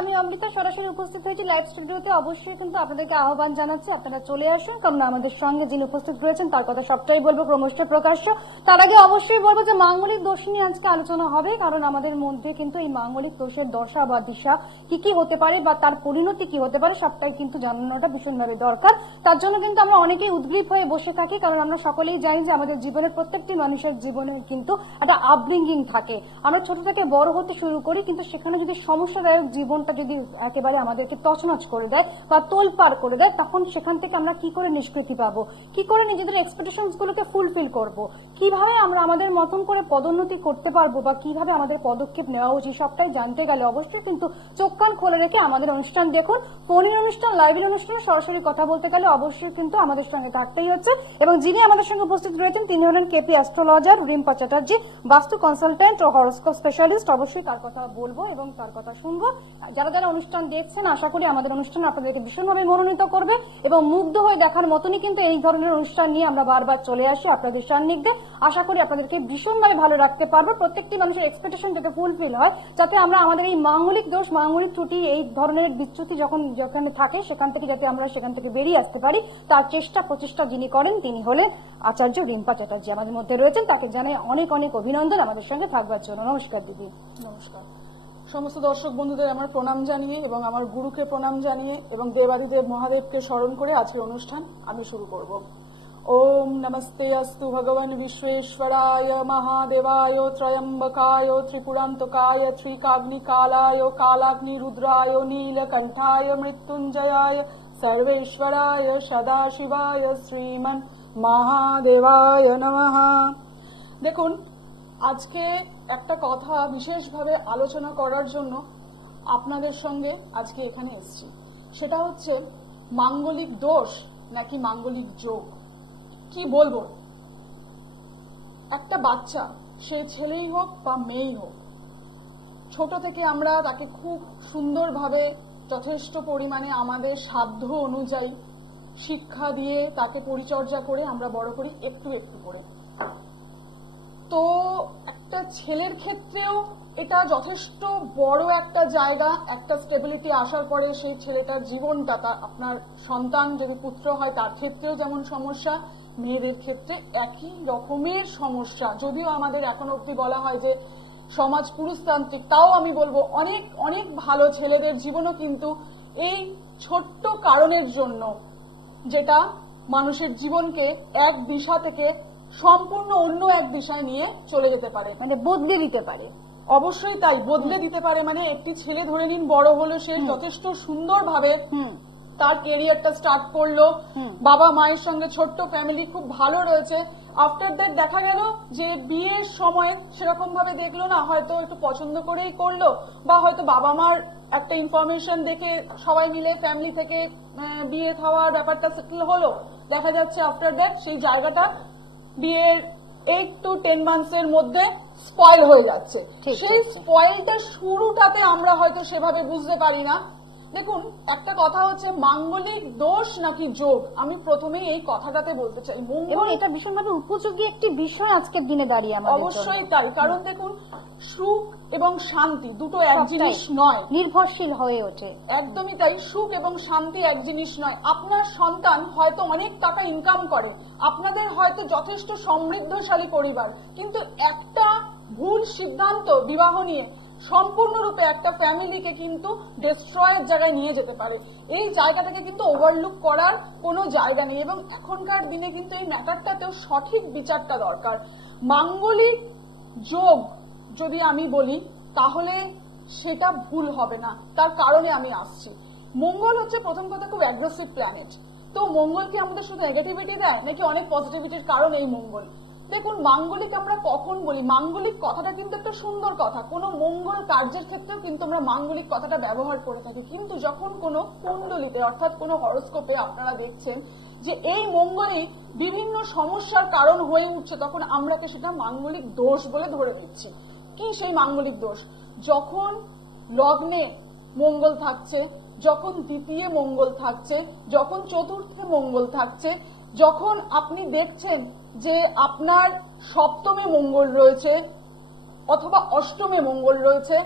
আমি অমৃতা সরাসরি উপস্থিত হয়েছি লাইভ স্টুডিওতে। অবশ্যই কিন্তু আপনাদেরকে আহ্বান জানাচ্ছি আপনারা চলে আসুন, কারণ আমাদের সঙ্গে যিনি উপস্থিত রয়েছেন তার কথা সবটাই বলবো ক্রমশ প্রকাশ্য। তার আগে অবশ্যই বলবো যে মাঙ্গলিক দোষ নিয়ে আজকে আলোচনা হবে, কারণ আমাদের মধ্যে কিন্তু এই মাঙ্গলিক দোষের দশা বা দিশা কি কি হতে পারে বা তার পরিণতি কি হতে পারে সবটাই কিন্তু জানানোটা ভীষণভাবে দরকার। তার জন্য কিন্তু আমরা অনেকেই উদ্গ্রীব হয়ে বসে থাকি, কারণ আমরা সকলেই জানি যে আমাদের জীবনের প্রত্যেকটি মানুষের জীবনে কিন্তু একটা আপব্রিঙ্গিং থাকে। আমরা ছোট থেকে বড় হতে শুরু করি, কিন্তু সেখানে যদি সমস্যাদায়ক জীবনটা যদি একেবারে আমাদেরকে তছনছ করে দেয় বা তোলপাড় করে দেয়, তখন সেখান থেকে আমরা কি করে নিষ্কৃতি পাবো, কি করে নিজেদের এক্সপেকটেশনস গুলোকে ফুলফিল করব, কিভাবে আমরা আমাদের মতন করে পদোন্নতি করতে পারবো বা কিভাবে আমাদের পদক্ষেপ নেওয়া উচিত, সবটাই জানতে গেলে অবশ্যই কিন্তু চোখ কান খোলা রেখে আমাদের অনুষ্ঠান দেখুন। ফোনের অনুষ্ঠান, লাইভের অনুষ্ঠানে সরাসরি কথা বলতে গেলে অবশ্যই কিন্তু আমাদের সঙ্গে থাকতেই হচ্ছে। এবং যিনি আমাদের সঙ্গে উপস্থিত রয়েছেন তিনি হলেন কেপি অ্যাস্ট্রোলজার রিম্পা চ্যাটার্জি, বাস্তু কনসালটেন্ট ও হরোস্কোপ স্পেশালিস্ট। অবশ্যই তার কথা বলবো এবং তার কথা শুনবো। যারা যারা অনুষ্ঠান দেখছেন, আশা করি আমাদের অনুষ্ঠান আপনাদেরকে ভীষণভাবে মনোনীত করবে এবং মুগ্ধ হয়ে দেখার মতনই কিন্তু এই ধরনের অনুষ্ঠান নিয়ে আমরা বারবার চলে আসি আপনাদের সান্নিধ্যে। আশা করি আপনাদেরকে ভীষণভাবে ভালো রাখতে পারবো, প্রত্যেকটি মানুষের এক্সপেকটেশন যাতে ফুলফিল হয়, যাতে আমরা আমাদের এই মাঙ্গলিক দোষ, মাঙ্গলিক ত্রুটি, এই ধরনের বিচ্যুতি যখন যেখানে থাকে সেখান থেকে যাতে আমরা সেখান থেকে বেরিয়ে আসতে পারি, তার চেষ্টা প্রচেষ্টা যিনি করেন তিনি হলেন আচার্য রিম্পা চ্যাটার্জি আমাদের মধ্যে রয়েছেন। তাকে জানাই অনেক অনেক অভিনন্দন আমাদের সঙ্গে থাকবার জন্য। নমস্কার দিদি। নমস্কার। সমস্ত দর্শক বন্ধুদের আমার প্রণাম জানিয়ে এবং আমার গুরুকে প্রণাম জানিয়ে এবং দেবাদিদেব মহাদেবকে স্মরণ করে আজকের অনুষ্ঠান আমি শুরু করব। ওম নমস্তে অস্তু ভগবান বিশ্বেশ্বরায় মহাদেবায় ত্রয়ম্বকায় ত্রিপুরান্তকায় ত্রিকাগ্নিকালায় কালাগ্নি রুদ্রায় নীলকণ্ঠায় মৃত্যুঞ্জয়ায় সর্বেশ্বরায় সদাশিবায় শ্রীমন মহাদেবায় নমঃ। দেখুন, আজকে একটা কথা বিশেষভাবে আলোচনা করার জন্য আপনাদের সঙ্গে আজকে এখানে এসেছি। সেটা হচ্ছে মাঙ্গলিক দোষ নাকি মাঙ্গলিক যোগ। কি বলবো, একটা বাচ্চা, সে ছেলেই হোক বা মেয়েই হোক, ছোট থেকে আমরা তাকে খুব সুন্দরভাবে যথেষ্ট পরিমাণে আমাদের সাধ্য অনুযায়ী শিক্ষা দিয়ে তাকে পরিচর্যা করে আমরা বড় করি একটু একটু করে। তো একটা ছেলের ক্ষেত্রেও এটা যথেষ্ট বড় একটা জায়গা। একটা স্টেবিলিটি আসার পরে সেই ছেলেটার জীবনটা, আপনার সন্তান যদি পুত্র হয় তার ক্ষেত্রেও যেমন সমস্যা, মেয়েদের ক্ষেত্রে একই রকমের সমস্যা। যদিও আমাদের এখন অবধি বলা হয় যে সমাজ পুরুষতান্ত্রিক, তাও আমি বলবো অনেক অনেক ভালো ছেলেদের জীবনও কিন্তু এই ছোট্ট কারণের জন্য, যেটা মানুষের জীবনকে এক দিশা থেকে সম্পূর্ণ অন্য এক দিশায় নিয়ে চলে যেতে পারে, মানে বদলে দিতে পারে। অবশ্যই তাই, বদলে দিতে পারে। মানে একটি ছেলে ধরে নিন বড় হলো, সে যথেষ্ট সুন্দরভাবে তার কেরিয়ারটা স্টার্ট করলো, বাবা মায়ের সঙ্গে ছোট্ট ফ্যামিলি খুব ভালো রয়েছে। আফটার দ্যাট দেখা গেল যে বিয়ের সময় সেরকম ভাবে দেখলো না, হয়তো একটু পছন্দ করেই করলো, বা হয়তো বাবা মার একটা ইনফরমেশন দেখে সবাই মিলে ফ্যামিলি থেকে বিয়ে খাওয়ার ব্যাপারটা সেটেল হলো। দেখা যাচ্ছে আফটার দ্যাট সেই জায়গাটা বিয়ের 8 to 10 months এর মধ্যে স্পয়েল হয়ে যাচ্ছে। সেই স্পয়েলটা শুরুটাতে আমরা হয়তো সেভাবে বুঝতে পারি না। দেখুন, একটা কথা হচ্ছে মাঙ্গলিক দোষ নাকি যোগ। আমি প্রথমেই এই কথাটাতে বলতে চাই, এবং এটা ভীষণভাবে উপযোগী একটি বিষয় আজকের দিনে দাঁড়িয়ে আমাদের। অবশ্যই তাই, কারণ দেখুন সুখ এবং শান্তি দুটো এক জিনিস নয়, নির্ভরশীল হয়ে ওঠে। একদমই তাই, সুখ এবং শান্তি এক জিনিস নয়। আপনার সন্তান হয়তো অনেক টাকা ইনকাম করে, আপনাদের হয়তো যথেষ্ট সমৃদ্ধশালী পরিবার, কিন্তু একটা ভুল সিদ্ধান্ত বিবাহ নিয়ে সম্পূর্ণরূপে একটা ফ্যামিলিকে কিন্তু ডিস্ট্রয়ের জায়গায় নিয়ে যেতে পারে। এই জায়গাটাকে কিন্তু ওভারলুক করার কোনো জায়গা নেই, এবং এখনকার দিনে কিন্তু এই ম্যাটারটাতেও সঠিক বিচারটা দরকার। মাঙ্গলিক যোগ যদি আমি বলি তাহলে সেটা ভুল হবে না, তার কারণে আমি আসছি। মঙ্গল হচ্ছে প্রথম কথা খুব অ্যাগ্রেসিভ প্ল্যানেট। তো মঙ্গল কি আমাদের শুধু নেগেটিভিটি দেয় নাকি অনেক পজিটিভিটির কারণ এই মঙ্গল? দেখুন, মাঙ্গলিক আমরা কখন বলি, মাঙ্গলিক কথাটা কিন্তু একটা সুন্দর কথা, কোনো মঙ্গল কার্যের ক্ষেত্রেও কিন্তু আমরা মাঙ্গলিক কথাটা ব্যবহার করে থাকি। কিন্তু যখন কোনো কুণ্ডলিতে অর্থাৎ কোনো হরোস্কোপে আপনারা দেখছেন যে এই মঙ্গলই বিভিন্ন সমস্যার কারণ হয়ে উঠছে, তখন আমরা সেটা মাঙ্গলিক দোষ বলে ধরে নিচ্ছি। কি সেই মাঙ্গলিক দোষ? যখন লগ্নে মঙ্গল থাকছে, যখন দ্বিতীয় মঙ্গল থাকছে, যখন চতুর্থে মঙ্গল থাকছে, যখন আপনি দেখছেন যে আপনার সপ্তমে মঙ্গল রয়েছে অথবা অষ্টমে মঙ্গল রয়েছে,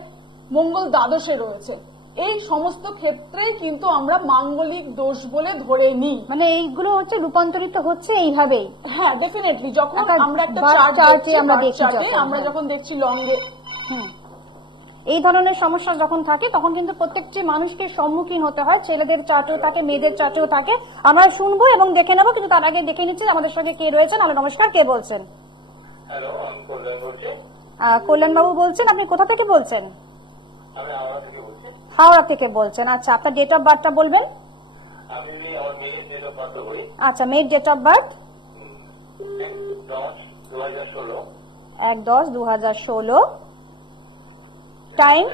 মঙ্গল দ্বাদশে রয়েছে, এই সমস্ত ক্ষেত্রেই কিন্তু আমরা মাঙ্গলিক দোষ বলে ধরে নিই। মানে এইগুলো হচ্ছে রূপান্তরিত হচ্ছে এইভাবেই। হ্যাঁ, ডেফিনেটলি যখন আমরা একটা আমরা যখন দেখছি লঙ্গে এই ধরনের সমস্যা যখন থাকে তখন কিন্তু প্রত্যেকটি মানুষকে সম্মুখীন হতে হয়, ছেলেদের চার্টেও থাকে, মেয়েদের চার্টেও থাকে। আমরা শুনবো এবং দেখে নেবো, কিন্তু তার আগে দেখে নিচ্ছি আমাদের সঙ্গে কে রয়েছেন। হ্যালো, নমস্কার, কে বলছেন? হ্যালো, আমি কল্যাণ বলছি। কল্যাণ বাবু বলছেন, আপনি কোথা থেকে বলছেন? আমি হাওড়া থেকে বলছি। হাওড়া থেকে বলছেন, আচ্ছা। আপনার ডেট অফ বার্থটা বলবেন? আমি আমার মেয়ের ডেট অফ বার্থ বলি। আচ্ছা, মেয়ের ডেট অফ বার্থ 10/2016। 1/10/2016। টাইম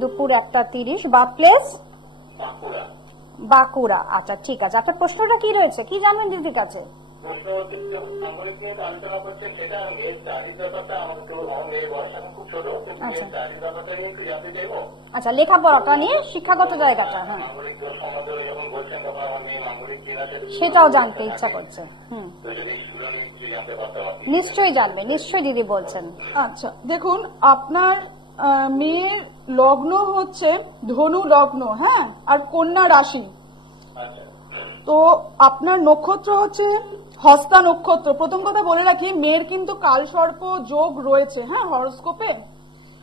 দুপুর 1:30। Birth place Bankura. আচ্ছা, ঠিক আছে। আপনার প্রশ্নটা কি রয়েছে, কি জানবেন দিদির কাছে? প্রশ্ন হচ্ছে আলোচনা করছেন সেটা মেয়ের চাকরির ব্যাপারটা। আমার তো মেয়ের বয়স এখন খুব ছোট, মেয়ের চাকরির ব্যাপারটা নিয়ে একটু জানতে চাইবো। আচ্ছা, লেখাপড়াটা নিয়ে, শিক্ষাগত জায়গাটা। হ্যাঁ, মাঙ্গলিক দোষ সম্বন্ধে যখন বলছেন তখন আমার মেয়ে মাঙ্গলিক দিন আছে, সেটাও জানতে ইচ্ছা করছে। তো যদি কিছু জানতে পারতাম। নিশ্চয়ই জানবে, নিশ্চয়ই দিদি বলছেন। আচ্ছা, দেখুন আপনার মেয়ের লগ্ন হচ্ছে ধনু লগ্ন, হ্যাঁ, আর কন্যা রাশি। তো আপনার নক্ষত্র হচ্ছে হস্তা নক্ষত্র। প্রথম কথা বলে রাখি, মেয়ের কিন্তু কালসর্প যোগ রয়েছে, হ্যাঁ, হরোস্কোপে।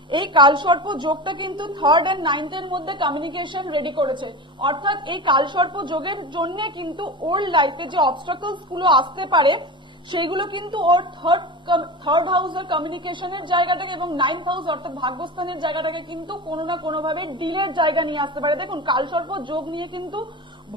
এই কালসর্প যোগটা কিন্তু 3rd and 9th এর মধ্যে কমিউনিকেশন রেডি করেছে। অর্থাৎ এই কালসর্প যোগের জন্য কিন্তু ওর লাইফে যে অবস্ট্রাকলস গুলো আসতে পারে সেইগুলো কিন্তু ওর থার্ড হাউসের কমিউনিকেশনের জায়গাটাকে এবং 9th হাউস অর্থাৎ ভাগ্যস্থানের জায়গাটাকে কিন্তু কোনো না কোনো ভাবে ডিলের জায়গা নিয়ে আসতে পারে। দেখুন, কালসর্প যোগ নিয়ে কিন্তু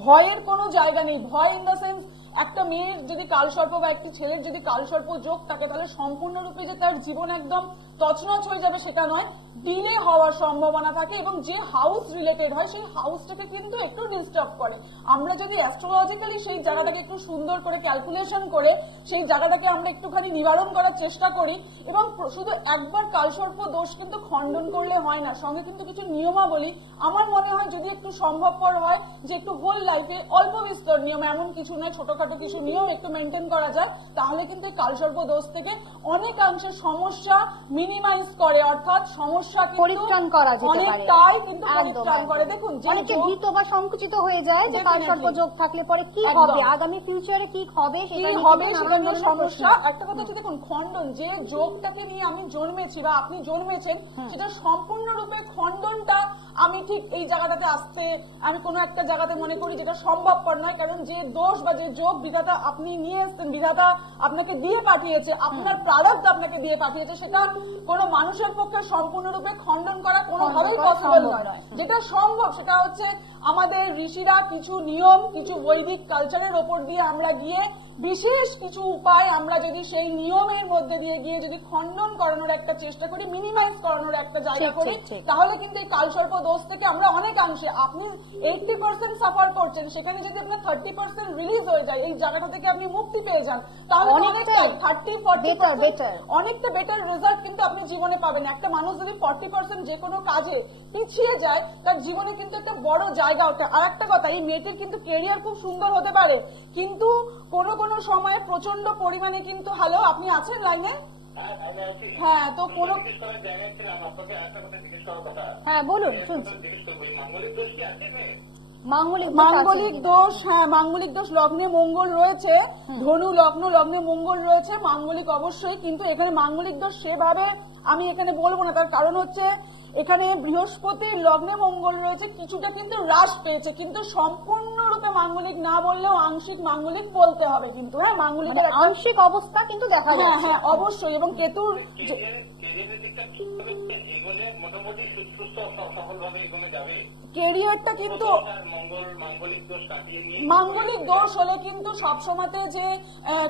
ভয়ের কোনো জায়গা নেই। ভয় ইন দ্য সেন্স, একটা মেয়ের যদি কালসর্প বা একটি ছেলের যদি কালসর্প যোগ থাকে তাহলে সম্পূর্ণরূপে যে তার জীবন একদম তছনছ হয়ে যাবে সেটা নয়, ডিলে হওয়ার সম্ভাবনা থাকে এবং যে হাউস রিলেটেড হয় সেই হাউসটাকে কিন্তু একটু ডিস্টার্ব করে। আমরা যদি অ্যাস্ট্রোলজিক্যালি সেই জায়গাটাকে একটু সুন্দর করে ক্যালকুলেশন করে সেই জায়গাটাকে আমরা একটুখানি নিবারণ করার চেষ্টা করি, এবং শুধু একবার কালসর্প দোষ কিন্তু খণ্ডন করলে হয় না, সঙ্গে কিন্তু কিছু নিয়মাবলী আমার মনে হয় যদি একটু সম্ভবপর হয় যে একটু হোল লাইফে অল্প বিস্তর নিয়ম, এমন কিছু নয়, ছোটখাটো কিছু নিয়ম একটু মেনটেন করা যায়, তাহলে কিন্তু এই কালসর্প দোষ থেকে অনেকাংশে সমস্যা মিনিমাইজ করে, অর্থাৎ সমস্যা পরিত্রাণ করা যেতে পারে, অনেকটাই কিন্তু পরিত্রাণ করে। দেখুন, অনেকে ভীত বা সংকুচিত হয়ে যায় যে কালসর্প যোগ থাকলে পরে কি হবে, আগামী ফিউচারে কি হবে, সেটা নিয়ে সমস্যা। একটা কথা হচ্ছে, দেখুন, খণ্ডন যে যোগটাকে নিয়ে আমি জন্মেছি বা আপনি জন্মেছেন সেটা সম্পূর্ণরূপে খণ্ডনটা আমি ঠিক এই জায়গাটাতে আসতে আমি কোনো একটা জায়গাতে মনে করি যেটা সম্ভবপর নয়। কারণ যে দোষ বা যে যোগ বিধাতা আপনি নিয়ে এসছেন, বিধাতা আপনাকে দিয়ে পাঠিয়েছে, আপনার প্রারব্ধ আপনাকে দিয়ে পাঠিয়েছে, সেটা কোনো মানুষের পক্ষে সম্পূর্ণরূপে খণ্ডন করা কোনোভাবেই পসিবল নয়। যেটা সম্ভব সেটা হচ্ছে আমাদের ঋষিরা কিছু নিয়ম, কিছু বৈদিক কালচারের ওপর দিয়ে আমরা গিয়ে বিশেষ কিছু উপায় আমরা যদি সেই নিয়মের মধ্যে দিয়ে গিয়ে যদি খণ্ডন করানোর একটা চেষ্টা করি, মিনিমাইজ করানোর একটা জায়গা করি, তাহলে কিন্তু এই কালসর্প দোষ থেকে আমরা অনেকাংশে, আপনি 80% সাফার করছেন, সেখানে যদি আপনার 30% রিলিজ হয়ে যায়, এই জায়গাটা থেকে আপনি মুক্তি পেয়ে যান, তাহলে অনেকটা 30-40% অনেকটা বেটার রেজাল্ট কিন্তু আপনি জীবনে পাবেন। একটা মানুষ যদি 40% যে কোনো কাজে পিছিয়ে যায়, তার জীবনে কিন্তু একটা বড় জায়গা ওঠে। আর একটা কথা, এই মেয়েটির কিন্তু কেরিয়ার খুব সুন্দর হতে পারে, কিন্তু কোনো কোনো সময়ে প্রচন্ড পরিমাণে কিন্তু, হ্যালো, আপনি আছেন লাইনে? হ্যাঁ, তো কোনো, হ্যাঁ বলুন, শুনছি। মাঙ্গলিক দোষ, হ্যাঁ, মাঙ্গলিক দোষ লগ্নে মঙ্গল রয়েছে, ধনু লগ্ন, লগ্নে মঙ্গল রয়েছে, মাঙ্গলিক অবশ্যই, কিন্তু এখানে মাঙ্গলিক দোষ সেভাবে আমি এখানে বলবো না। তার কারণ হচ্ছে এখানে বৃহস্পতির লগ্নে মঙ্গল রয়েছে, কিছুটা কিন্তু হ্রাস পেয়েছে, কিন্তু সম্পূর্ণরূপে মাঙ্গলিক না বললেও আংশিক মাঙ্গলিক বলতে হবে কিন্তু, হ্যাঁ, মাঙ্গলিকের আংশিক অবস্থা কিন্তু দেখা যায়। হ্যাঁ হ্যাঁ, অবশ্যই। এবং কেতুর কেরিয়ারটা কিন্তু মাঙ্গলিক দোষ হলে কিন্তু সবসময়তে যে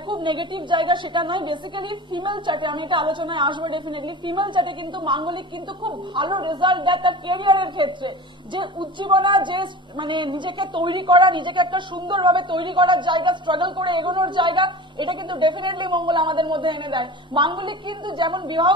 খুব নেগেটিভ জায়গা সেটা নয়। বেসিক্যালি ফিমেল চার্টে, আমি এটা আলোচনায় আসবো ডেফিনেটলি, ফিমেল চার্টে কিন্তু মাঙ্গলিক কিন্তু খুব ভালো রেজাল্ট দেয় তার কেরিয়ারের ক্ষেত্রে। যে উজ্জীবনা, যে মানে নিজেকে তৈরি করা, নিজেকে একটা সুন্দরভাবে তৈরি করার জায়গা, স্ট্রাগল করে এগোনোর জায়গা, এটা কিন্তু ডেফিনেটলি মঙ্গল আমাদের মধ্যে এনে দেয়। মাঙ্গলিক কিন্তু যেমন বিবাহ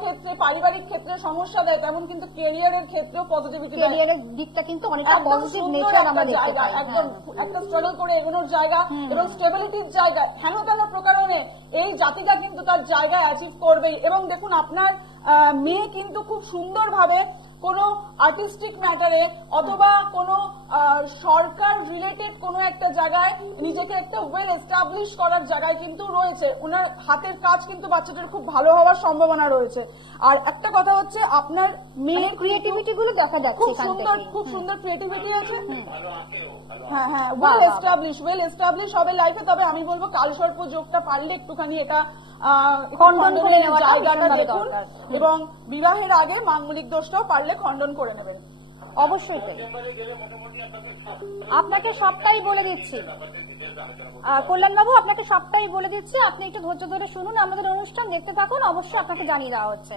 ক্ষেত্রে পারিবারিক ক্ষেত্রে সমস্যা দেয়, তেমন কিন্তু কেরিয়ারের ক্ষেত্রেও পজিটিভিটি দেয়। কেরিয়ারের দিকটা কিন্তু অনেকটা পজিটিভ নেচার আমরা দেখতে পাই, একদম একটা স্ট্রাগল করে এগোনোর জায়গা এবং স্টেবিলিটির জায়গা, হেন তেন প্রকারে এই জাতিটা কিন্তু তার জায়গায় অ্যাচিভ করবেই। এবং দেখুন, আপনার মেয়ে কিন্তু খুব সুন্দরভাবে আর্টিস্টিক ম্যাটারে অথবা কোনো সরকার রিলেটেড কোনো একটা জায়গায় নিজেকে একটা ওয়েল এস্টাবলিশ করার জায়গায় কিন্তু রয়েছে। ওনার হাতের কাজ কিন্তু বাচ্চাটার খুব ভালো হওয়ার সম্ভাবনা রয়েছে। আর একটা কথা হচ্ছে আপনার মেয়ের ক্রিয়েটিভিটি গুলো দেখা যাচ্ছে খুব এখান সুন্দর, থেকে। খুব সুন্দর ক্রিয়েটিভিটি আছে। ভালো আঁকেও, ভালো হ্যাঁ হ্যাঁ, বাহ, ওয়েল এস্টাবলিশ হবে লাইফে। তবে আমি বলবো কালসর্প যোগটা পারলে একটুখানি এটা একটু খণ্ডন করে খণ্ডনের নেওয়াটা জায়গাটা ভীষণভাবে দেখুন, দরকার। এবং বিবাহের আগে মাঙ্গলিক দোষটাও পারলে খণ্ডন করে নেবেন। অবশ্যই তাই। চেম্বারে গেলে মোটামুটি আপনাদের আপনাকে সবটাই বলে দিচ্ছি কল্যাণবাবু, আপনাকে সবটাই বলে দিচ্ছি, আপনি একটু ধৈর্য ধরে শুনুন আমাদের অনুষ্ঠান, দেখতে থাকুন, অবশ্যই আপনাকে জানিয়ে দেওয়া হচ্ছে।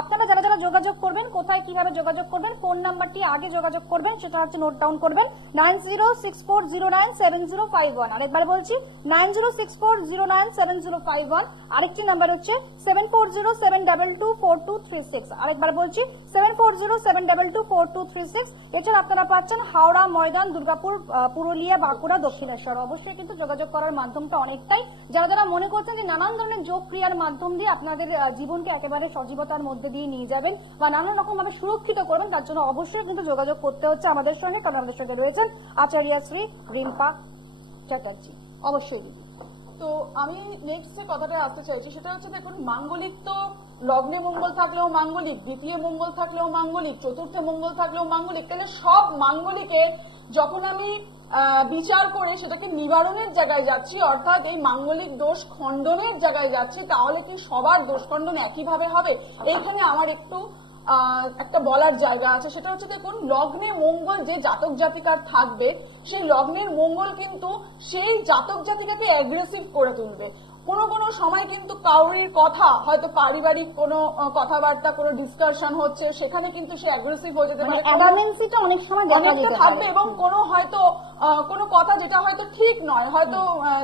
আপনারা যারা যারা যোগাযোগ করবেন, কোথায় কিভাবে যোগাযোগ করবেন, ফোন নাম্বারটি আগে যোগাযোগ করবেন, সেটা হচ্ছে নোট ডাউন করবেন 9064097051। আরেকবার বলছি 9064097051। আরেকটি নাম্বার হচ্ছে 7407224236। আরেকবার বলছি 7407224236। এছাড়া আপনারা পাচ্ছেন হাওড়া, ময়দান, দুর্গাপুর, পুরুলিয়া, বাঁকুড়া, দক্ষিণেশ্বর। অবশ্যই কিন্তু যোগাযোগ করার মাধ্যমটা অনেকটাই, যারা যারা মনে করছেন যে নানান ধরনের যোগ ক্রিয়ার মাধ্যম দিয়ে আপনাদের জীবনকে একেবারে সজীবতার মধ্যে দিয়ে নিয়ে যাবেন বা নানান রকম ভাবে সুরক্ষিত করবেন, তার জন্য অবশ্যই কিন্তু যোগাযোগ করতে হচ্ছে আমাদের সঙ্গে, কারণ আমাদের সঙ্গে রয়েছেন আচার্য শ্রী রিম্পা চ্যাটার্জি। অবশ্যই দিদি। তো আমি নেক্সট যে কথাটা আসতে চাইছি সেটা হচ্ছে, দেখুন মাঙ্গলিক তো লগ্নে মঙ্গল থাকলেও মাঙ্গলিক, দ্বিতীয় মঙ্গল থাকলেও মাঙ্গলিক, চতুর্থে মঙ্গল থাকলেও মাঙ্গলিক। তাহলে সব মাঙ্গলিকে যখন আমি বিচার করে সেটাকে নিবারণের জায়গায় যাচ্ছি, অর্থাৎ এই মাঙ্গলিক দোষ খণ্ডনের জায়গায় যাচ্ছি, তাহলে কি সবার দোষ খণ্ডন একইভাবে হবে? এইখানে আমার একটু একটা বলার জায়গা আছে। সেটা হচ্ছে, দেখুন লগ্নে মঙ্গল যে জাতক জাতিকার থাকবে, সেই লগ্নের মঙ্গল কিন্তু সেই জাতক জাতিকাকে অ্যাগ্রেসিভ করে তুলবে। কোনো কোনো সময় কিন্তু কাউরির কথা, হয়তো পারিবারিক কোনো কথাবার্তা, কোনো ডিসকাশন হচ্ছে, সেখানে কিন্তু সে অ্যাগ্রেসিভ হয়ে যেতে পারে, অ্যাডামেন্সিটা অনেক সময় দেখা অনেকটা যেতে থাকবে। পারে। এবং কোনো হয়তো কোনো কথা যেটা হয়তো ঠিক নয়, হয়তো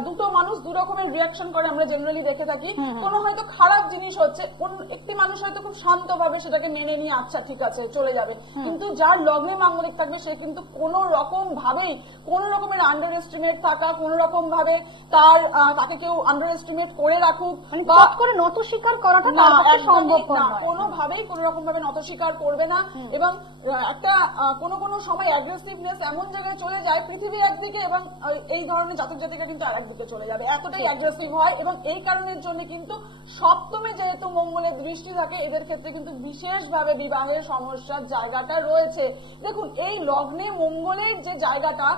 দুটো মানুষ দু রকমের রিয়াকশন করে, আমরা জেনারেলি দেখে থাকি। কোনো হয়তো খারাপ জিনিস হচ্ছে, কোন একটি মানুষ হয়তো খুব শান্তভাবে সেটাকে মেনে নিয়ে আচ্ছা ঠিক আছে চলে যাবে, কিন্তু যার লগ্নে মাঙ্গলিক থাকবে সে কিন্তু কোন রকম ভাবেই, কোন রকমের আন্ডার এস্টিমেট থাকা, কোন রকম ভাবে তাকে কেউ আন্ডার এস্টিমেট করে রাখুক বা চট করে নত স্বীকার করাটা তার পক্ষে সম্ভব নয়। কোনোভাবেই কোন রকম ভাবে নত স্বীকার করবে না। এবং একটা কোনো সময় অ্যাগ্রেসিভনেস এমন জায়গায় চলে যায়, পৃথিবী একদিকে এবং এই ধরনের জাতক জাতিকা কিন্তু আর একদিকে চলে যাবে, এতটাই অ্যাগ্রেসিভ হয়। এবং এই কারণের জন্য কিন্তু সপ্তমে যেহেতু মঙ্গলের দৃষ্টি থাকে, এদের ক্ষেত্রে কিন্তু বিশেষভাবে বিবাহের সমস্যার জায়গাটা রয়েছে। দেখুন এই লগ্নে মঙ্গলের যে জায়গাটা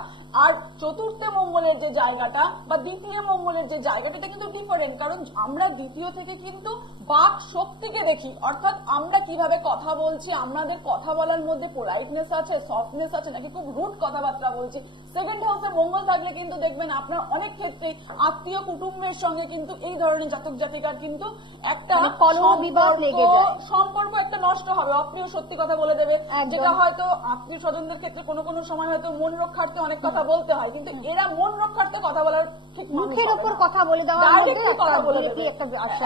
আর চতুর্থে মঙ্গলের যে জায়গাটা বা দ্বিতীয় মঙ্গলের যে জায়গাটা, এটা কিন্তু ডিফারেন্ট। কারণ আমরা দ্বিতীয় থেকে কিন্তু বাক শক্তিকে দেখি, অর্থাৎ আমরা কিভাবে কথা বলছি, আমাদের কথা বলার মধ্যে পোলাইটনেস আছে, সফটনেস আছে, নাকি খুব রুড কথাবার্তা বলছি। সেকেন্ড হাউসে মঙ্গল থাকলে কিন্তু দেখবেন আপনার অনেক ক্ষেত্রে আত্মীয় কুটুম্বের সঙ্গে কিন্তু এই ধরনের জাতক জাতিকার কিন্তু একটা সম্পর্ক একটা নষ্ট হবে, অপ্রিয় সত্যি কথা বলে দেবে, যেটা হয়তো আত্মীয় স্বজনদের ক্ষেত্রে কোনো কোনো সময় হয়তো মন রক্ষার্থে অনেক কথা বলতে হয়, কিন্তু এরা মন রক্ষার্থে কথা বলার ঠিক মুখের উপর কথা বলে দেওয়া, কথা বলে দেবে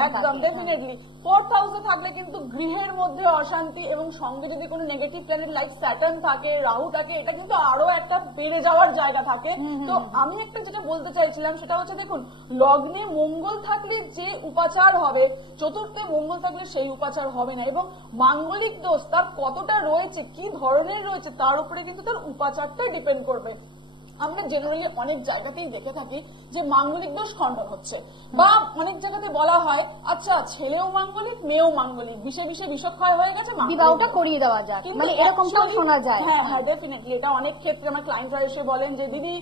একদম ডেফিনেটলি। ফোর্থ হাউসে থাকলে কিন্তু গৃহের মধ্যে অশান্তি, এবং সঙ্গে যদি কোনো নেগেটিভ প্ল্যানেট লাইক স্যাটার্ন থাকে, রাহু থাকে, এটা কিন্তু আরো একটা বেড়ে যাওয়ার জায়গা থাকে। তো আমি একটা যেটা বলতে চাইছিলাম সেটা হচ্ছে, দেখুন লগ্নে মঙ্গল থাকলে যে উপাচার হবে, চতুর্থে মঙ্গল থাকলে সেই উপাচার হবে না। এবং মাঙ্গলিক দোষ তার কতটা রয়েছে, কি ধরনের রয়েছে, তার উপরে কিন্তু তার উপাচারটাই ডিপেন্ড করবে। আমরা জেনারেলি অনেক জায়গাতেই দেখে থাকি যে মাঙ্গলিক দোষ খণ্ডন হচ্ছে, বা অনেক জায়গাতে বলা হয় আচ্ছা ছেলেও মাঙ্গলিক মেয়েও মাঙ্গলিক, বিষে বিষে বিষক্ষয় হয়ে গেছে, বিবাহটা করিয়ে দেওয়া যায়, মানে এরকমটাও শোনা যায়। হ্যাঁ হ্যাঁ ডেফিনেটলি, এটা অনেক ক্ষেত্রে আমার ক্লায়েন্টরা এসে বলেন যে দিদি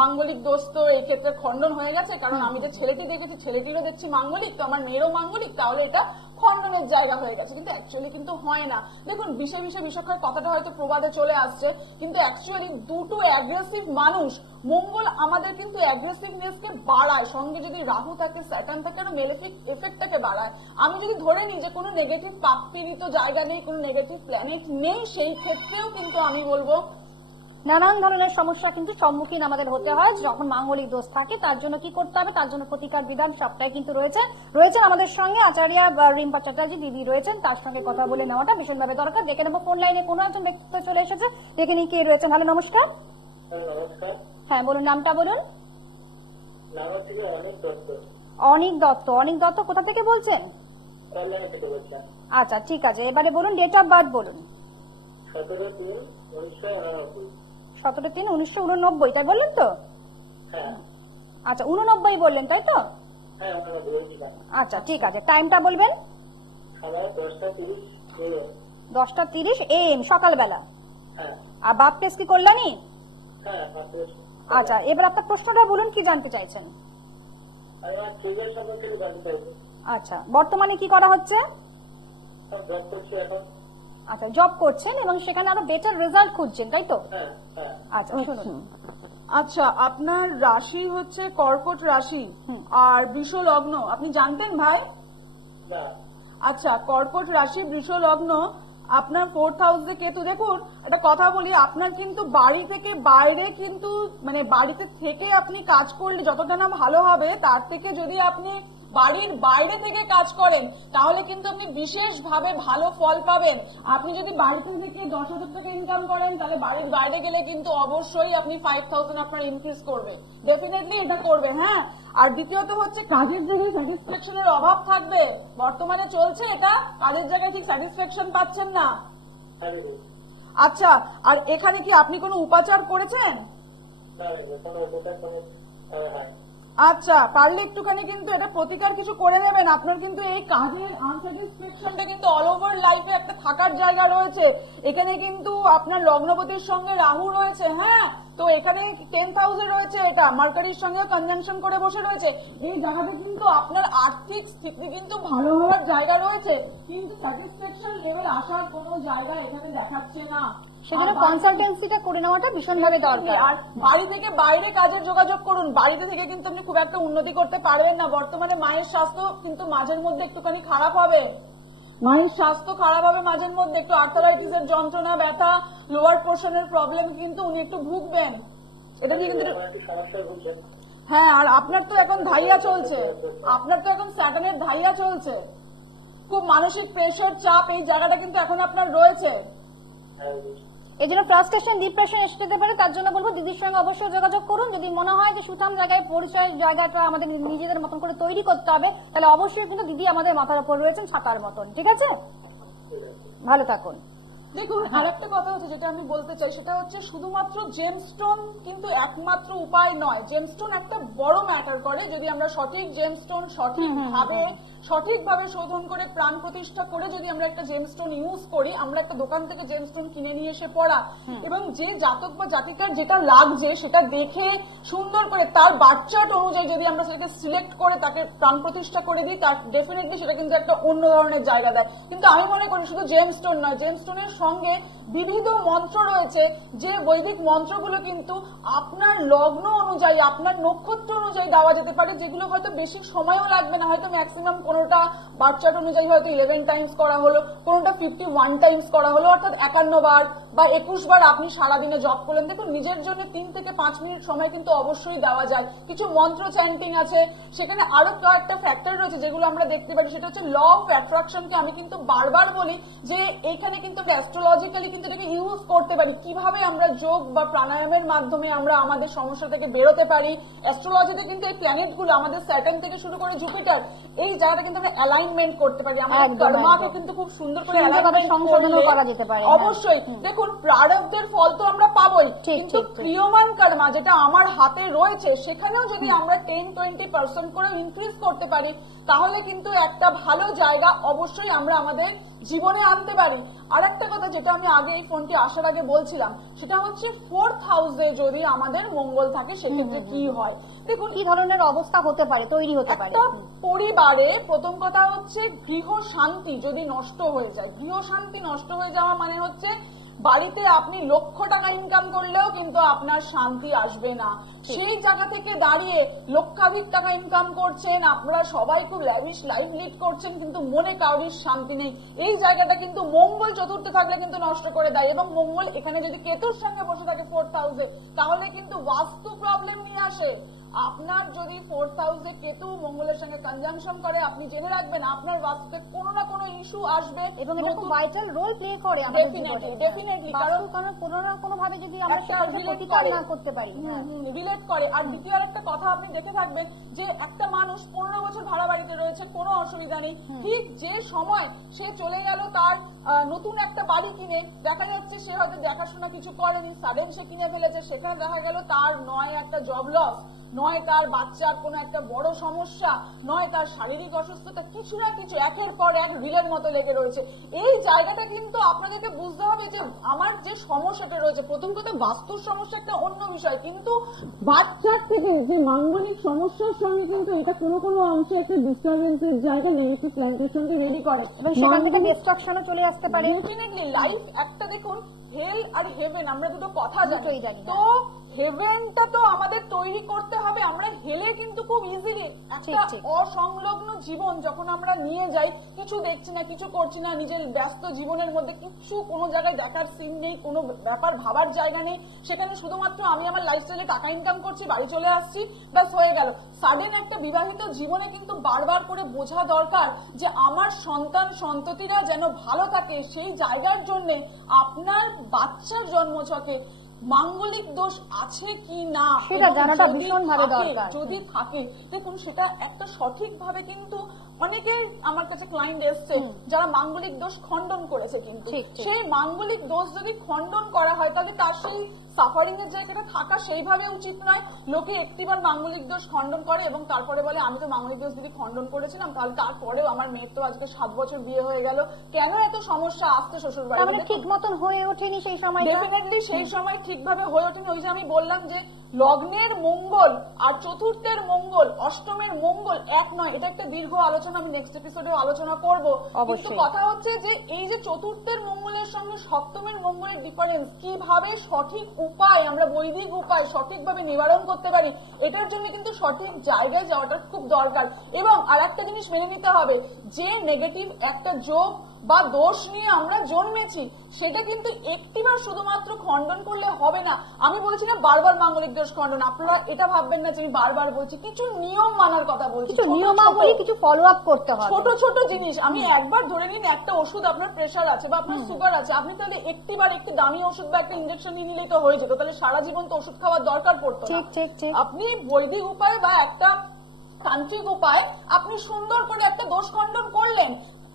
মাঙ্গলিক দোষ তো এই ক্ষেত্রে খণ্ডন হয়ে গেছে, কারণ আমি যে ছেলেটি দেখেছি ছেলেটিরও দেখছি মাঙ্গলিক, তো আমার মেয়েরও মাঙ্গলিক, তাহলে এটা খণ্ডনের জায়গা হয়ে গেছে। কিন্তু অ্যাকচুয়ালি কিন্তু হয় না। দেখুন বিষে বিষে বিষক্ষয় কথাটা হয়তো প্রবাদে চলে আসছে, কিন্তু অ্যাকচুয়ালি দুটো অ্যাগ্রেসিভ মানুষ, মঙ্গল আমাদের কিন্তু অ্যাগ্রেসিভনেসকে বাড়ায়, সঙ্গে যদি রাহু থাকে, স্যাটার্ন থাকে, আরো মেলেফিক এফেক্টটাকে বাড়ায়। আমি যদি ধরে নিই যে কোনো নেগেটিভ পাপপীড়িত জায়গা নেই, কোনো নেগেটিভ প্ল্যানেট নেই, সেই ক্ষেত্রেও কিন্তু আমি বলবো নানান ধরনের সমস্যা কিন্তু সম্মুখীন আমাদের হতে হয় যখন মাঙ্গলিক দোষ থাকে। তার জন্য কি করতে হবে, তার জন্য প্রতিকার বিধান সবটাই কিন্তু রয়েছেন আমাদের সঙ্গে আচার্য রিম্পা চ্যাটার্জি দিদি রয়েছেন, তার সঙ্গে কথা বলে নেওয়াটা ভীষণভাবে দরকার। দেখে নেবো ফোন লাইনে কোনো একজন ব্যক্তিত্ব চলে এসেছে, দেখে নিয়ে কে রয়েছেন। হ্যালো নমস্কার। নমস্কার। হ্যাঁ বলুন, নামটা বলুন। নাম হচ্ছে অনিক দত্ত। অনিক দত্ত। অনিক দত্ত কোথা থেকে বলছেন? কল্যাণী থেকে বলছেন। আচ্ছা ঠিক আছে, এবারে বলুন ডেট অফ বার্থ বলুন। 17 17/3/1989। 17/3/1989 তাই বললেন তো? হ্যাঁ আচ্ছা 89 বললেন তাই তো? হ্যাঁ আমরা বলেছিলাম। আচ্ছা ঠিক আছে, টাইমটা বলবেন। আমার 10:30 AM। 10:30 AM সকালবেলা। হ্যাঁ আর বাপ টেস্ট কি করলেনই? হ্যাঁ আচ্ছা এবার আপনার প্রশ্নটা বলুন, কি জানতে চাইছেন? আমার চুলের সম্পর্কে জানতে চাইছি। আচ্ছা বর্তমানে কি করা হচ্ছে? সব জব করছি এখন। আচ্ছা জব করছেন এবং সেখানে আরো বেটার রেজাল্ট খুঁজছেন তাই তো? হ্যাঁ হ্যাঁ আচ্ছা শুনুন। আচ্ছা আপনার রাশি হচ্ছে কর্কট রাশি আর বৃষ লগ্ন, আপনি জানতেন ভাই? না আচ্ছা কর্কট রাশি বৃষ লগ্ন, আপনার 4th হাউসে কেতু। দেখুন একটা কথা বলি, আপনার কিন্তু বাড়ি থেকে বাইরে কিন্তু মানে বাড়িতে থেকে আপনি কাজ করলে যতটা না ভালো হবে, তার থেকে যদি আপনি বাড়ির বাইরে থেকে কাজ করেন তাহলে কিন্তু আপনি বিশেষভাবে ভালো ফল পাবেন। আপনি যদি বাড়িতে থেকে 10,000 টাকা ইনকাম করেন তাহলে বাড়ির বাইরে গেলে কিন্তু অবশ্যই আপনি 5,000 আপনার ইনক্রিজ করবে, ডেফিনেটলি এটা করবে। হ্যাঁ আর দ্বিতীয়ত হচ্ছে কাজের জায়গায় স্যাটিসফ্যাকশনের অভাব থাকবে, বর্তমানে চলছে এটা, কাজের জায়গায় ঠিক স্যাটিসফ্যাকশন পাচ্ছেন না। আচ্ছা আর এখানে কি আপনি কোনো উপাচার করেছেন? আচ্ছা পারলে একটুখানি কিন্তু এটা প্রতিকার কিছু করে নেবেন। আপনার কিন্তু এই কাজের আনস্যাটিসফ্যাকশনটা কিন্তু অল ওভার লাইফে একটা থাকার জায়গা রয়েছে। এখানে কিন্তু আপনার লগ্নপতির সঙ্গে রাহু রয়েছে। হ্যাঁ তো এখানে 10th হাউসে রয়েছে, এটা মার্কারির সঙ্গে কনজাংশন করে বসে রয়েছে। এই জায়গাটা কিন্তু আপনার আর্থিক স্থিতি কিন্তু ভালো হওয়ার জায়গা রয়েছে, কিন্তু স্যাটিসফ্যাকশন লেভেল আসার কোনো জায়গা এখানে দেখাচ্ছে না। সেজন্য কনসালটেন্সিটা করে নেওয়াটা ভীষণভাবে দরকার। আর বাড়ি থেকে বাইরে কাজের যোগাযোগ করুন, বাড়িতে থেকে কিন্তু আপনি খুব একটা উন্নতি করতে পারবেন না। বর্তমানে মায়ের স্বাস্থ্য কিন্তু মাঝের মধ্যে একটুখানি খারাপ হবে, মায়ের স্বাস্থ্য খারাপ হবে মাঝের মধ্যে, একটু আর্থারাইটিসের যন্ত্রণা, ব্যথা, লোয়ার পোর্শনের প্রবলেম কিন্তু উনি একটু ভুগবেন। এটা দিয়ে কিন্তু হ্যাঁ আর আপনার তো এখন ধাইয়া চলছে, আপনার তো এখন স্যাটার্নের ধাইয়া চলছে, খুব মানসিক প্রেশার চাপ এই জায়গাটা কিন্তু এখন আপনার রয়েছে। এই জন্য ফ্রাস্ট্রেশন ডিপ্রেশন এসে যেতে পারে, তার জন্য বলবো দিদির সঙ্গে অবশ্যই যোগাযোগ করুন। যদি মনে হয় যে সুঠাম জায়গায় পরিচয়ের জায়গাটা আমাদের নিজেদের মতন করে তৈরি করতে হবে, তাহলে অবশ্যই কিন্তু দিদি আমাদের মাথার উপর রয়েছেন ছাতার মতন। ঠিক আছে, ভালো থাকুন। দেখুন আরেকটা কথা হচ্ছে যেটা আমি বলতে চাই, সেটা হচ্ছে শুধুমাত্র জেমস্টোন কিন্তু একমাত্র উপায় নয়। জেমস্টোন একটা বড় ম্যাটার করে। যদি আমরা সঠিক জেমস্টোন সঠিকভাবে শোধন করে প্রাণ প্রতিষ্ঠা করে যদি আমরা একটা জেমস্টোন ইউজ করি, আমরা একটা দোকান থেকে জেমস্টোন কিনে নিয়ে এসে পড়া এবং যে জাতক বা জাতিকার যেটা লাগছে সেটা দেখে সুন্দর করে তার বাচ্চাট অনুযায়ী যদি আমরা সেটাকে সিলেক্ট করে তাকে প্রাণ প্রতিষ্ঠা করে দিই, তার ডেফিনেটলি সেটা কিন্তু একটা অন্য ধরনের জায়গা দেয়। কিন্তু আমি মনে করি শুধু জেমস্টোন নয়, জেমস্টোনের সঙ্গে বিবিধ মন্ত্র রয়েছে, যে বৈদিক মন্ত্রগুলো কিন্তু আপনার লগ্ন অনুযায়ী আপনার নক্ষত্র অনুযায়ী দেওয়া যেতে পারে, যেগুলো হয়তো বেশি সময়ও লাগবে না। হয়তো ম্যাক্সিমাম কোনোটা বাচ্চার অনুযায়ী হয়তো 11 টাইমস করা হলো, কোনোটা 51 টাইমস করা হলো, অর্থাৎ 51 বার বা 21 বার আপনি সারাদিনে জপ করলেন। দেখুন নিজের জন্য 3 থেকে 5 মিনিট সময় কিন্তু অবশ্যই দেওয়া যায়। কিছু মন্ত্র চ্যান্টিং আছে, সেখানে আরো কয়েকটা ফ্যাক্টর রয়েছে যেগুলো আমরা দেখতে পারি। সেটা হচ্ছে ল অফ অ্যাট্রাকশনকে আমি কিন্তু বারবার বলি যে এইখানে কিন্তু অ্যাস্ট্রোলজিক্যালি কিন্তু এটাকে ইউজ করতে পারি, কিভাবে আমরা যোগ বা প্রাণায়ামের মাধ্যমে আমরা আমাদের সমস্যা থেকে বেরোতে পারি। অ্যাস্ট্রোলজিতে কিন্তু এই প্ল্যানেটগুলো আমাদের স্যাটার্ন থেকে শুরু করে জুপিটার, এই জায়গাটা কিন্তু আমরা অ্যালাইনমেন্ট করতে পারি, আমাদের কর্মাকে কিন্তু খুব সুন্দর করে সংশোধনও করা যেতে পারে। অবশ্যই দেখুন প্রারব্ধের ফল তো আমরা পাবোই, কিন্তু ক্রিয়মান কর্মা যেটা আমার হাতে রয়েছে সেখানেও যদি আমরা 10-20% করে ইনক্রিজ করতে পারি, তাহলে কিন্তু একটা ভালো জায়গা অবশ্যই আমরা আমাদের জীবনে আনতে পারি। আর একটা কথা যেটা আমি আগে এই ফোনটি আসার আগে বলছিলাম, সেটা হচ্ছে 4th হাউসে যদি আমাদের মঙ্গল থাকে সেক্ষেত্রে কি হয়। দেখুন কি ধরনের অবস্থা হতে পারে, তৈরি হতে পারে। একটা পরিবারে প্রথম কথা হচ্ছে গৃহ শান্তি যদি নষ্ট হয়ে যায়, গৃহ শান্তি নষ্ট হয়ে যাওয়া মানে হচ্ছে বাড়িতে আপনি লক্ষ টাকা ইনকাম করলেও কিন্তু আপনার শান্তি আসবে না। সেই জায়গা থেকে দাঁড়িয়ে লক্ষাধিক টাকা ইনকাম করছেন, আপনারা সবাই খুব ল্যাভিশ লাইফ লিড করছেন, কিন্তু মনে কারোর শান্তি নেই। এই জায়গাটা কিন্তু মঙ্গল চতুর্থে থাকলে কিন্তু নষ্ট করে দেয়, এবং মঙ্গল এখানে যদি কেতুর সঙ্গে বসে থাকে 4th হাউসে, তাহলে কিন্তু বাস্তু প্রবলেম নিয়ে আসে। আপনার যদি 4th হাউসে কেতু মঙ্গলের সঙ্গে কনজাংশন করে, আপনি জেনে রাখবেন আপনার বাস্তুতে কোনো না কোনো ইস্যু আসবে এবং এটা খুব ভাইটাল রোল প্লে করে আমাদের জীবনে। ডেফিনেটলি কারণ কোনো না কোনো ভাবে যদি আমরা সেটাকে প্রতিকার না করতে পারি, রিলেট করে। আর দ্বিতীয় একটা কথা আপনি দেখে থাকবেন যে একটা মানুষ 15 বছর ভাড়া বাড়িতে রয়েছে, কোনো অসুবিধা নেই, ঠিক যে সময় সে চলে গেল তার নতুন একটা বাড়ি কিনে, দেখা যাচ্ছে সে হয়তো দেখাশোনা কিছু করেনি, সাডেন সে কিনে ফেলেছে, সেখানে দেখা গেল তার নয় একটা জব লস, নয় তার বাচ্চার কোনো একটা বড় সমস্যা, নয় তার শারীরিক অসুস্থতা, কিছু না কিছু একের পর এক রিলের মতো লেগে রয়েছে। এই জায়গাটা কিন্তু আপনাদেরকে বুঝতে হবে যে আমার যে সমস্যাটা রয়েছে, প্রথম কথা বাস্তুর সমস্যা একটা অন্য বিষয়, কিন্তু বাচ্চার থেকে যে মাঙ্গলিক সমস্যার সঙ্গে কিন্তু এটা কোনো কোনো অংশে একটা ডিস্টারবেন্সের জায়গা নেগেটিভ প্ল্যান্টেশনকে রেডি করে এবং সেখান থেকে ডিস্ট্রাকশনও চলে আসতে পারে। ডেফিনেটলি লাইফ একটা দেখুন, হেল আর হেভেন আমরা দুটো কথা দুটোই জানি, জানি, তো হেভেনটা তো আমাদের তৈরি করতে হবে। আমরা হেলে কিন্তু খুব ইজিলি একটা অসংলগ্ন জীবন যখন আমরা নিয়ে যাই, কিছু দেখছি না, কিছু করছি না, নিজের ব্যস্ত জীবনের মধ্যে কিছু কোনো জায়গায় দেখার সিন নেই, কোনো ব্যাপার ভাবার জায়গা নেই, সেখানে শুধুমাত্র আমি আমার লাইফস্টাইলে টাকা ইনকাম করছি, বাড়ি চলে আসছি, ব্যাস হয়ে গেল। সাডেন একটা বিবাহিত জীবনে কিন্তু বারবার করে বোঝা দরকার যে আমার সন্তান সন্ততিরা যেন ভালো থাকে, সেই জায়গার জন্য আপনার বাচ্চার জন্মছকে মাঙ্গলিক দোষ আছে কি না সেটা জানাটা ভীষণভাবে দরকার। যদি থাকে দেখুন সেটা একটা সঠিকভাবে কিন্তু অনেকে আমার কাছে ক্লায়েন্ট এসছে যারা মাঙ্গলিক দোষ খণ্ডন করেছে, কিন্তু সেই মাঙ্গলিক দোষ যদি খণ্ডন করা হয় তাহলে তার সেই সাফারিং এর জায়গাটা থাকা সেইভাবে উচিত নয়। লোকে একটিবার মাঙ্গলিক দোষ খণ্ডন করে এবং তারপরে বলে আমি তো মাঙ্গলিক দোষ দিদি খণ্ডন করেছিলাম, তাহলে তারপরেও আমার মেয়ের তো আজকে 7 বছর বিয়ে হয়ে গেল, কেন এত সমস্যা আসতে শ্বশুর বাড়িতে? ঠিক মতন হয়ে ওঠেনি সেই সময়, ডেফিনেটলি সেই সময় ঠিকভাবে হয়ে ওঠেনি। ওই যে আমি বললাম যে লগ্নের মঙ্গল আর চতুর্থের মঙ্গল, অষ্টমের মঙ্গল এক নয়, এটা একটা দীর্ঘ আলোচনা, আমি নেক্সট এপিসোডে আলোচনা করব। কিন্তু কথা হচ্ছে যে এই যে চতুর্থের মঙ্গলের সঙ্গে সপ্তমের মঙ্গলের ডিফারেন্স, কিভাবে সঠিক উপায় আমরা বৈদিক উপায় সঠিকভাবে নিবারণ করতে পারি, এটার জন্য কিন্তু সঠিক জায়গায় যাওয়াটা খুব দরকার। এবং আর একটা জিনিস মেনে নিতে হবে, যে নেগেটিভ একটা যোগ বা দোষ নিয়ে আমরা জন্মেছি সেটা কিন্তু একটিবার শুধুমাত্র খণ্ডন করলে হবে না। আমি বলছি না বারবার মাঙ্গলিক দোষ খণ্ডন, আপনারা এটা ভাববেন না যে আমি বারবার বলছি, কিছু নিয়ম মানার কথা বলছি, নিয়মাবলী কিছু ফলো আপ করতে হবে, ছোট ছোট জিনিস। আমি একবার ধরে নিন একটা ওষুধ আপনার প্রেশার আছে বা আপনার সুগার আছে, আপনি তাহলে একটিবার একটি দামি ওষুধ বা একটা ইঞ্জেকশন নিয়ে নিলেই তো হয়ে যেত, তাহলে সারা জীবন তো ওষুধ খাওয়ার দরকার পড়তো না। আপনি বৈদিক উপায় বা একটা তান্ত্রিক উপায় আপনি সুন্দর করে একটা দোষ খণ্ডন করলেন,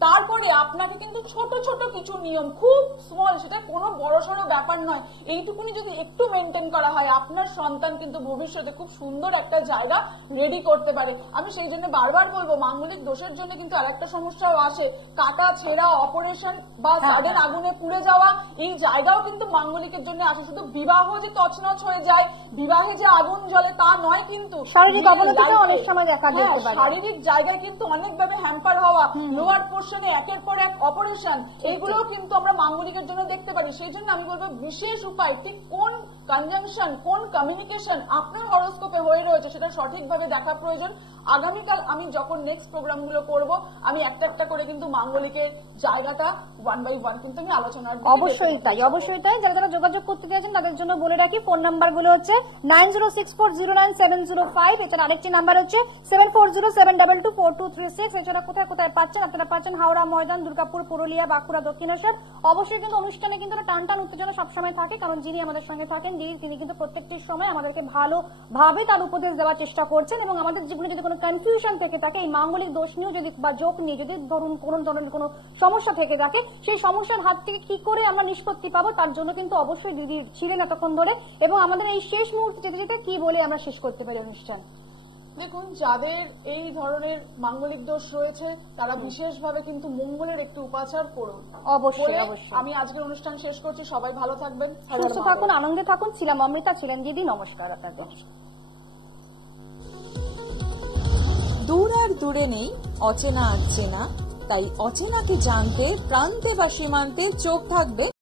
তারপরে আপনাকে কিন্তু ছোট ছোট কিছু নিয়ম, খুব স্মল, সেটা কোনো বড়সড় ব্যাপার নয়, এইটুকুনি যদি একটু মেনটেন করা হয় আপনার সন্তান কিন্তু ভবিষ্যতে খুব সুন্দর একটা জায়গা রেডি করতে পারে। আমি সেই জন্য বারবার বলবো মাঙ্গলিক দোষের জন্য কিন্তু আরেকটা সমস্যাও আসে, কাটা ছেঁড়া অপারেশন বা সাডেন আগুনে পুড়ে যাওয়া, এই জায়গাও কিন্তু মাঙ্গলিকের জন্য আসে। শুধু বিবাহ যে তছনছ হয়ে যায়, বিবাহে যে আগুন জ্বলে তা নয়, কিন্তু শারীরিক অবনতিও অনেক সময় দেখা যেতে পারে, শারীরিক জায়গায় কিন্তু অনেকভাবে হ্যাম্পার হওয়া, লোয়ার পোর্শনে একের পর এক অপারেশন, এইগুলোও কিন্তু আমরা মাঙ্গলিকের জন্য দেখতে পারি। সেই জন্য আমি বলবো বিশেষ উপায়, ঠিক কোন কনজাংশন, কোন কমিউনিকেশন আপনার হরোস্কোপে হয়ে রয়েছে সেটা সঠিকভাবে দেখা প্রয়োজন। আগামীকাল আমি যখন নেক্সট প্রোগ্রামগুলো করব আমি একটা একটা করে কিন্তু মাঙ্গলিকের জায়গাটা 1 by 1 কিন্তু আমি আলোচনা করব। অবশ্যই তাই, অবশ্যই তাই। যারা যারা যোগাযোগ করতে চাইছেন তাদের জন্য বলে রাখি ফোন নাম্বার গুলো হচ্ছে 9064097705, এছাড়া আরেকটি নাম্বার হচ্ছে 7407224236। এছাড়া কোথায় কোথায় পাচ্ছেন আপনারা? পাচ্ছেন হাওড়া ময়দান, দুর্গাপুর, পুরুলিয়া, বাঁকুড়া, দক্ষিণেশ্বর। অবশ্যই কিন্তু অনুষ্ঠানে কিন্তু টান টান উত্তেজনা সবসময় থাকে, কারণ যিনি আমাদের সঙ্গে থাকেন তিনি কিন্তু প্রত্যেকটি সময় আমাদেরকে ভালোভাবে তার উপদেশ দেওয়ার চেষ্টা করছেন। এবং আমাদের জীবনে যদি কোনো কনফিউশন থেকে থাকে এই মাঙ্গলিক দোষ নিয়ে যদি বা যোগ নিয়ে যদি ধরুন কোন ধরনের কোনো সমস্যা থেকে থাকে, সেই সমস্যার হাত থেকে কি করে আমরা নিষ্পত্তি পাবো তার জন্য কিন্তু অবশ্যই দিদি ছিলেন এতক্ষণ ধরে। এবং আমাদের এই শেষ মুহূর্তে যেতে যেতে কি বলে আমরা শেষ করতে পারি অনুষ্ঠান? দেখুন, যাদের এই ধরনের মাঙ্গলিক দোষ রয়েছে তারা বিশেষভাবে কিন্তু মঙ্গলের একটু উপাচার করুন। অবশ্যই অবশ্যই। আমি আজকের অনুষ্ঠান শেষ করছি, সবাই ভালো থাকবেন, সুস্থ থাকুন, আনন্দে থাকুন। ছিলাম অমৃতা, ছিলেন দিদি। নমস্কার আপনাদের। দূর আর দূরে নেই অচেনা আর চেনা, তাই অচেনাকে জানতে প্রান্তে বা সীমান্তে চোখ থাকবে